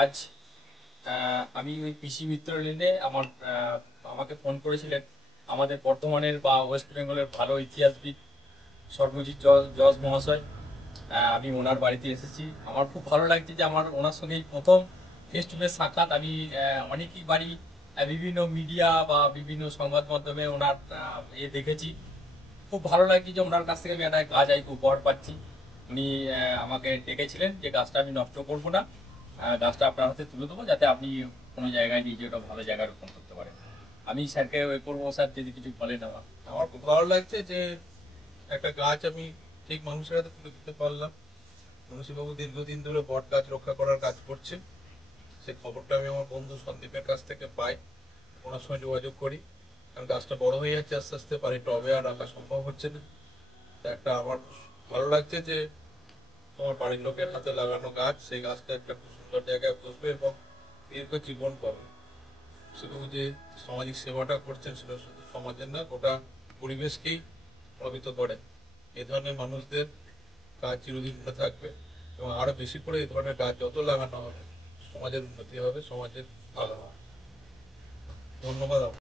আজ আমি ওই কৃষি মিত্র লেনে আমাকে ফোন করেছিলেন। আমাদের বর্ধমানের বা ওয়েস্ট বেঙ্গলের ভালো ইতিহাসবিদ সর্বজিৎ জজ মহাশয়। আমি ওনার বাড়িতে এসেছি। আমার খুব ভালো লাগছে যে আমার ওনার সঙ্গেই প্রথম ফেস টু ফেস সাক্ষাৎ। আমি অনেকই বাড়ি বিভিন্ন মিডিয়া বা বিভিন্ন সংবাদ মাধ্যমে ওনার দেখেছি। খুব ভালো লাগছে যে ওনার কাছ থেকে আমি একটা গাছ উপহার পাচ্ছি। উনি আমাকে ডেকেছিলেন যে গাছটা আমি নষ্ট করবো না, গাছটা আপনার হাতে তুলে দেবো যাতে আপনি কোনো জায়গায় নিজে ওটা ভালো জায়গায় রোপণ করতে পারেন। আমি স্যারকে ওই করবো, স্যার যদি কিছু বলেন। আমার খুব ভালো লাগছে যে একটা গাছ আমি ঠিক মানুষের হাতে তুলে দিতে পারলাম। মুন্সিবাবু দীর্ঘদিন ধরে বট গাছ রক্ষা করার কাজ করছেন। সেই খবরটা আমি আমার বন্ধু সন্দীপের কাছ থেকে পাই, ওনার সঙ্গে যোগাযোগ করি। কারণ গাছটা বড় হয়ে যাচ্ছে আস্তে আস্তে, বাড়ির টবে আর রাখা সম্ভব হচ্ছে না। তা একটা আমার ভালো লাগছে যে তোমার বাড়ির লোকের হাতে লাগানো গাছ, সেই গাছটা একটা খুব সুন্দর জায়গায় বসবে এবং দীর্ঘ জীবন পাবে। শুধু যে সামাজিক সেবাটা করছেন সেটা শুধু সমাজের না, গোটা পরিবেশকেই প্রভাবিত করে। এ ধরনের মানুষদের কাজ চিরদিন মনে থাকবে এবং আরো বেশি করে এই ধরনের গাছ যত লাগানো হবে সমাজের উন্নতি হবে, সমাজের ভালো হবে। ধন্যবাদ।